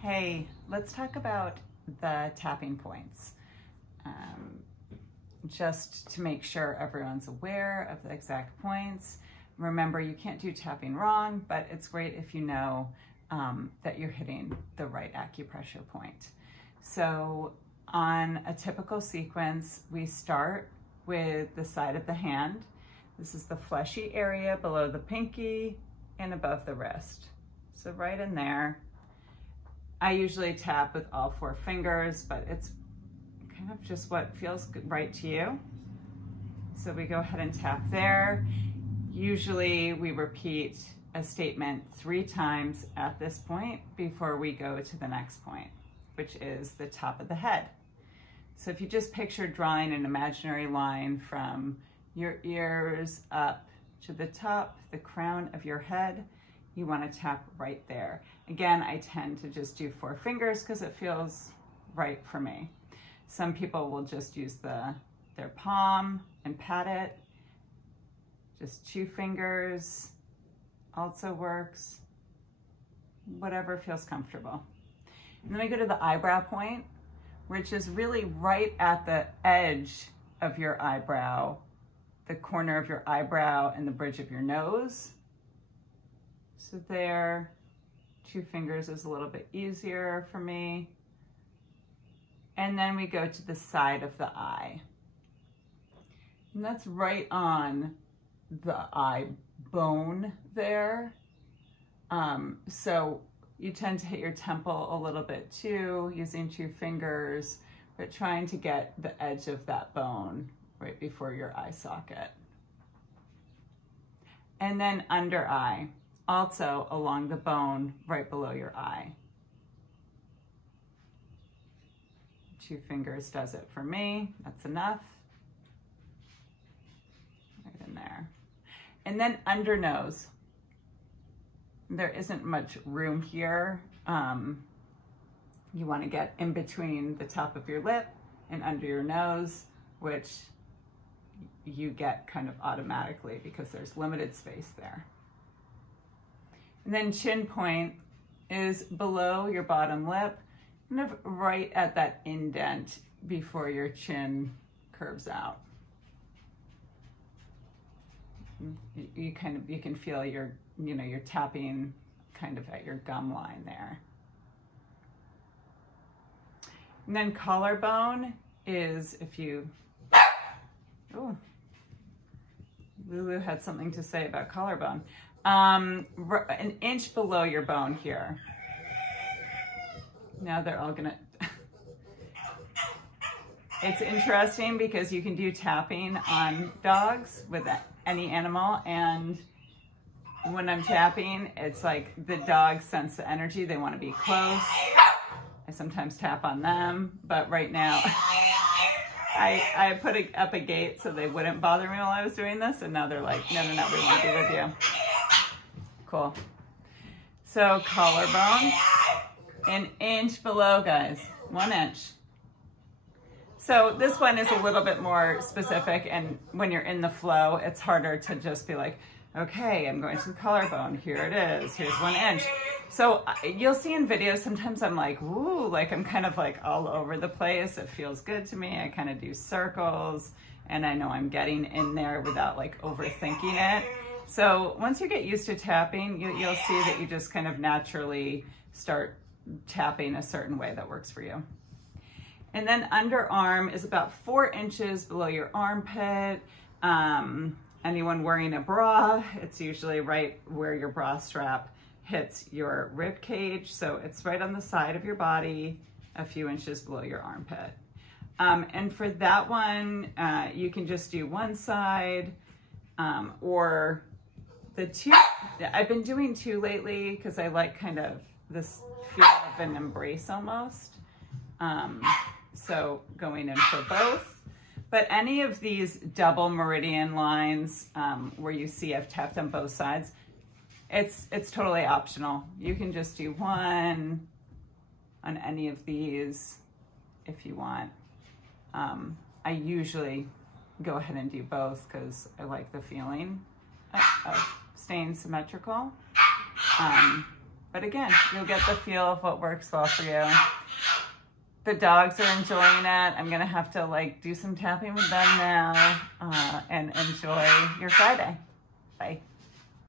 Hey, let's talk about the tapping points. Just to make sure everyone's aware of the exact points. Remember, you can't do tapping wrong, but it's great if you know that you're hitting the right acupressure point. So on a typical sequence, we start with the side of the hand. This is the fleshy area below the pinky and above the wrist. So right in there. I usually tap with all 4 fingers, but it's kind of just what feels right to you. So we go ahead and tap there. Usually we repeat a statement 3 times at this point before we go to the next point, which is the top of the head. So if you just picture drawing an imaginary line from your ears up to the top, the crown of your head, you want to tap right there. Again, I tend to just do 4 fingers because it feels right for me. Some people will just use their palm and pat it. Just 2 fingers also works. Whatever feels comfortable. And then we go to the eyebrow point, which is really right at the edge of your eyebrow, the corner of your eyebrow and the bridge of your nose. So there, 2 fingers is a little bit easier for me. And then we go to the side of the eye. And that's right on the eye bone there. So you tend to hit your temple a little bit too, using 2 fingers, but trying to get the edge of that bone right before your eye socket. And then under eye, also along the bone right below your eye. 2 fingers does it for me. That's enough. Right in there. And then under nose. There isn't much room here. You want to get in between the top of your lip and under your nose, which you get kind of automatically because there's limited space there. And then chin point is below your bottom lip, kind of right at that indent before your chin curves out. You can feel your, you're tapping kind of at your gum line there. And then collarbone is if you, oh, Lulu had something to say about collarbone. An inch below your bone here. Now they're all gonna, it's interesting because you can do tapping on dogs with any animal, and when I'm tapping, it's like the dogs sense the energy, they want to be close. I sometimes tap on them, but right now I put up a gate so they wouldn't bother me while I was doing this, and now they're like, no, we want to be with you. Cool. So collarbone, an inch below, guys, 1 inch. So this one is a little bit more specific, and when you're in the flow, it's harder to just be like, okay, I'm going to the collarbone, here it is, here's 1 inch. So you'll see in videos, sometimes I'm like, woo, like I'm kind of like all over the place. It feels good to me. I kind of do circles, and I know I'm getting in there without like overthinking it. So once you get used to tapping, you'll see that you just kind of naturally start tapping a certain way that works for you. And then underarm is about 4 inches below your armpit. Anyone wearing a bra, it's usually right where your bra strap hits your rib cage. So it's right on the side of your body, a few inches below your armpit. And for that one, you can just do one side or the 2. I've been doing 2 lately because I like kind of this feel of an embrace almost. So going in for both. But any of these double meridian lines where you see I've tapped on both sides, it's totally optional. You can just do one on any of these if you want. I usually go ahead and do both because I like the feeling of staying symmetrical. But again, you'll get the feel of what works well for you. The dogs are enjoying it. I'm gonna have to like do some tapping with them now and enjoy your Friday. Bye.